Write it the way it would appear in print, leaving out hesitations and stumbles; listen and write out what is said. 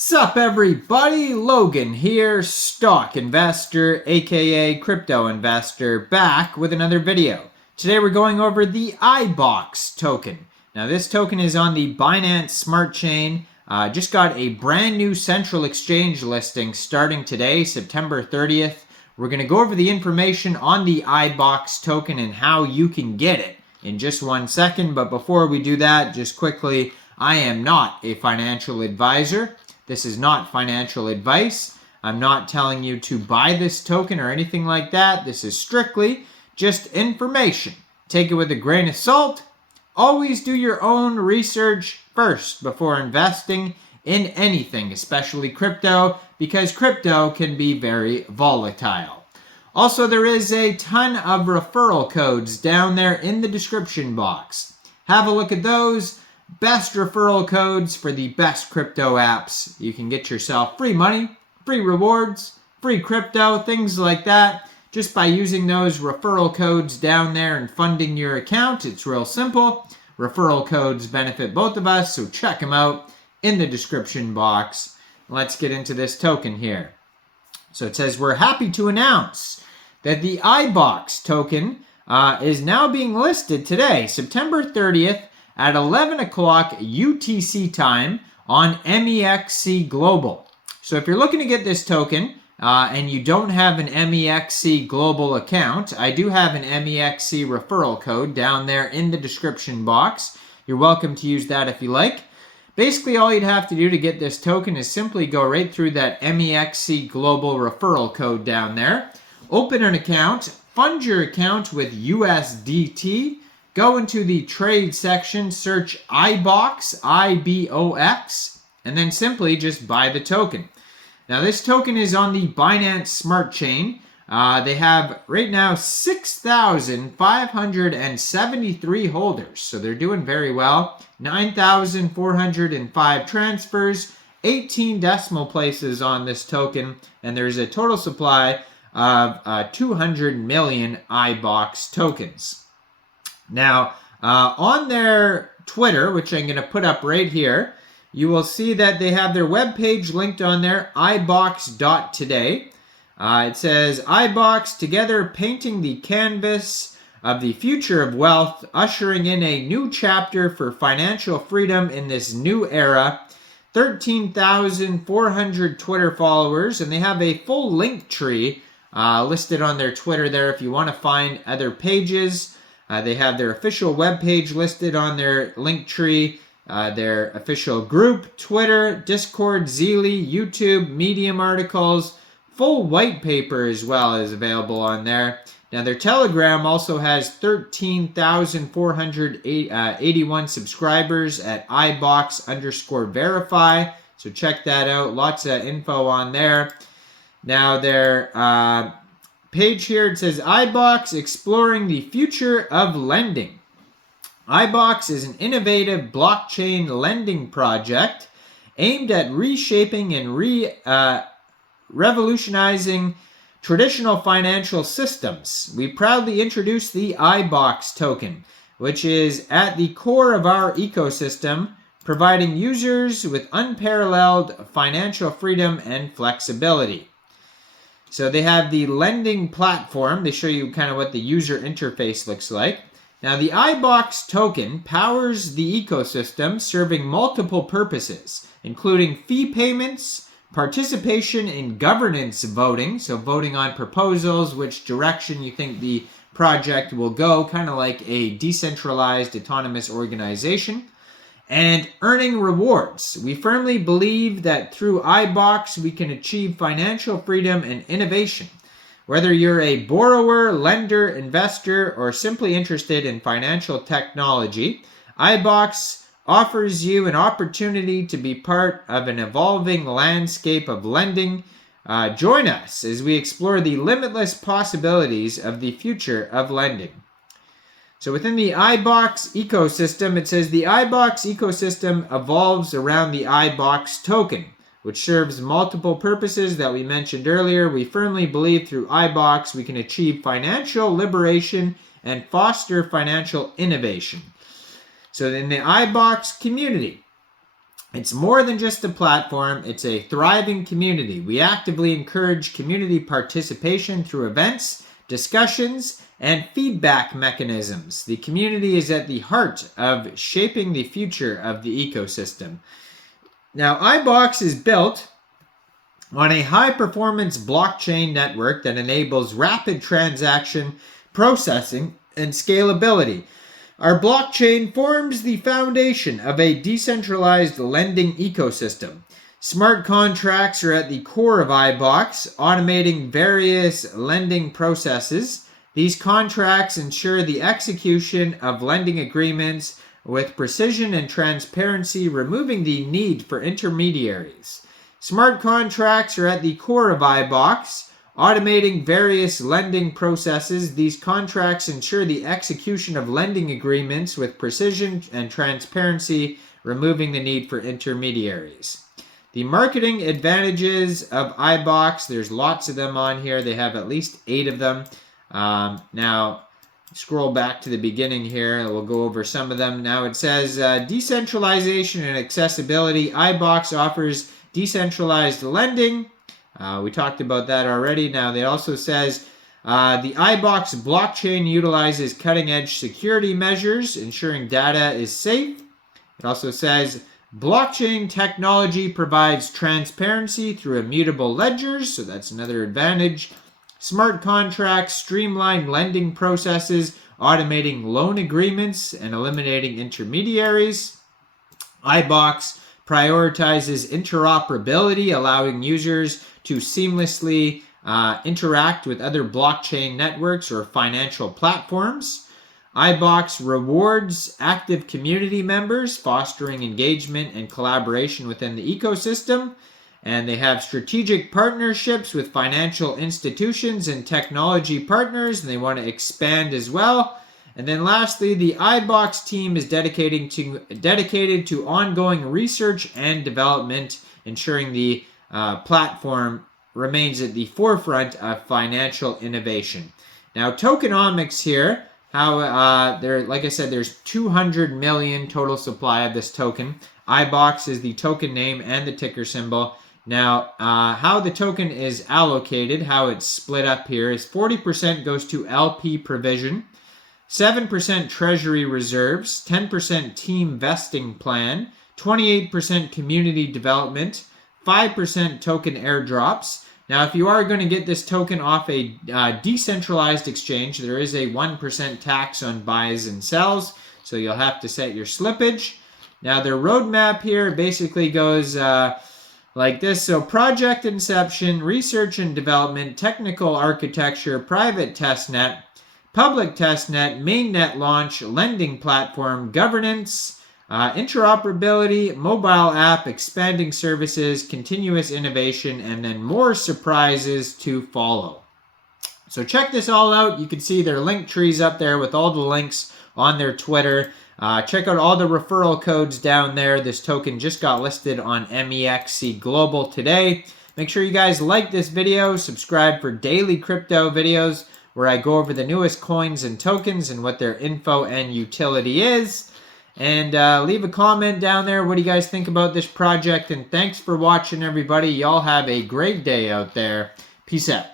Sup everybody, Logan here, stock investor aka crypto investor, back with another video. Today we're going over the Ibox token. Now this token is on the Binance Smart Chain. Just got a brand new central exchange listing starting today, September 30th. We're going to go over the information on the Ibox token and how you can get it in just 1 second. But before we do that, just quickly, I am not a financial advisor. This is not financial advice. I'm not telling you to buy this token or anything like that. This is strictly just information. Take it with a grain of salt. Always do your own research first before investing in anything, especially crypto, because crypto can be very volatile. Also, there is a ton of referral codes down there in the description box. Have a look at those. Best referral codes for the best crypto apps. You can get yourself free money, free rewards, free crypto, things like that, just by using those referral codes down there and funding your account. It's real simple. Referral codes benefit both of us, so check them out in the description box. Let's get into this token here. So it says, we're happy to announce that the Ibox token is now being listed today, September 30th, at 11 o'clock UTC time on Mexc Global. So if you're looking to get this token and you don't have an Mexc Global account, I do have an Mexc referral code down there in the description box. You're welcome to use that if you like. Basically, all you'd have to do to get this token is simply go right through that Mexc Global referral code down there. Open an account, fund your account with USDT, go into the trade section, search Ibox, I-B-O-X, and then simply just buy the token. Now this token is on the Binance Smart Chain. They have right now 6,573 holders, so they're doing very well. 9,405 transfers, 18 decimal places on this token, and there's a total supply of 200 million Ibox tokens. Now, on their Twitter, which I'm going to put up right here, you will see that they have their webpage linked on there, ibox.today. It says, Ibox together painting the canvas of the future of wealth, ushering in a new chapter for financial freedom in this new era. 13,400 Twitter followers, and they have a full link tree listed on their Twitter there if you want to find other pages. They have their official webpage listed on their link tree, their official group, Twitter, Discord, Zeely, YouTube, Medium articles, full white paper as well is available on there. Now their Telegram also has 13,481 subscribers at ibox_verify, so check that out. Lots of info on there. Now their page here, it says Ibox exploring the future of lending. Ibox is an innovative blockchain lending project aimed at reshaping and revolutionizing traditional financial systems. We proudly introduce the Ibox token, which is at the core of our ecosystem, providing users with unparalleled financial freedom and flexibility. So they have the lending platform. They show you kind of what the user interface looks like. Now the Ibox token powers the ecosystem, serving multiple purposes, including fee payments, participation in governance voting, so voting on proposals, which direction you think the project will go, kind of like a decentralized autonomous organization, and earning rewards. We firmly believe that through Ibox we can achieve financial freedom and innovation. Whether you're a borrower, lender, investor, or simply interested in financial technology, Ibox offers you an opportunity to be part of an evolving landscape of lending. Join us as we explore the limitless possibilities of the future of lending. So within the Ibox ecosystem, it says the Ibox ecosystem evolves around the Ibox token, which serves multiple purposes that we mentioned earlier. We firmly believe through Ibox we can achieve financial liberation and foster financial innovation. So in the Ibox community, It's more than just a platform, it's a thriving community. We actively encourage community participation through events, discussions, and feedback mechanisms. The community is at the heart of shaping the future of the ecosystem. Now, Ibox is built on a high-performance blockchain network that enables rapid transaction processing and scalability. Our blockchain forms the foundation of a decentralized lending ecosystem. Smart contracts are at the core of Ibox, automating various lending processes. These contracts ensure the execution of lending agreements with precision and transparency, removing the need for intermediaries. Smart contracts are at the core of Ibox, automating various lending processes. These contracts ensure the execution of lending agreements with precision and transparency, removing the need for intermediaries. The marketing advantages of Ibox, there's lots of them on here. They have at least 8 of them. Now, scroll back to the beginning here. We'll go over some of them. Now it says decentralization and accessibility. Ibox offers decentralized lending. We talked about that already. Now, it also says the Ibox blockchain utilizes cutting-edge security measures, ensuring data is safe. It also says blockchain technology provides transparency through immutable ledgers, so that's another advantage. Smart contracts streamline lending processes, automating loan agreements and eliminating intermediaries. Ibox prioritizes interoperability, allowing users to seamlessly interact with other blockchain networks or financial platforms. Ibox rewards active community members, fostering engagement and collaboration within the ecosystem. And they have strategic partnerships with financial institutions and technology partners, and they want to expand as well. And then lastly, the Ibox team is dedicated to ongoing research and development, ensuring the platform remains at the forefront of financial innovation. Now, tokenomics here, like I said, there's 200 million total supply of this token. Ibox is the token name and the ticker symbol. Now, how the token is allocated, how it's split up here, is 40% goes to LP provision, 7% treasury reserves, 10% team vesting plan, 28% community development, 5% token airdrops. Now, if you are going to get this token off a decentralized exchange, there is a 1% tax on buys and sells, so you'll have to set your slippage. Now, their roadmap here basically goes like this. So project inception, research and development, technical architecture, private testnet, public testnet, mainnet launch, lending platform, governance, interoperability, mobile app, expanding services, continuous innovation, and then more surprises to follow. So check this all out. You can see their link trees up there with all the links on their Twitter. Check out all the referral codes down there. This token just got listed on Mexc Global today. Make sure you guys like this video, subscribe for daily crypto videos where I go over the newest coins and tokens and what their info and utility is. And leave a comment down there. What do you guys think about this project? And thanks for watching, everybody. Y'all have a great day out there. Peace out.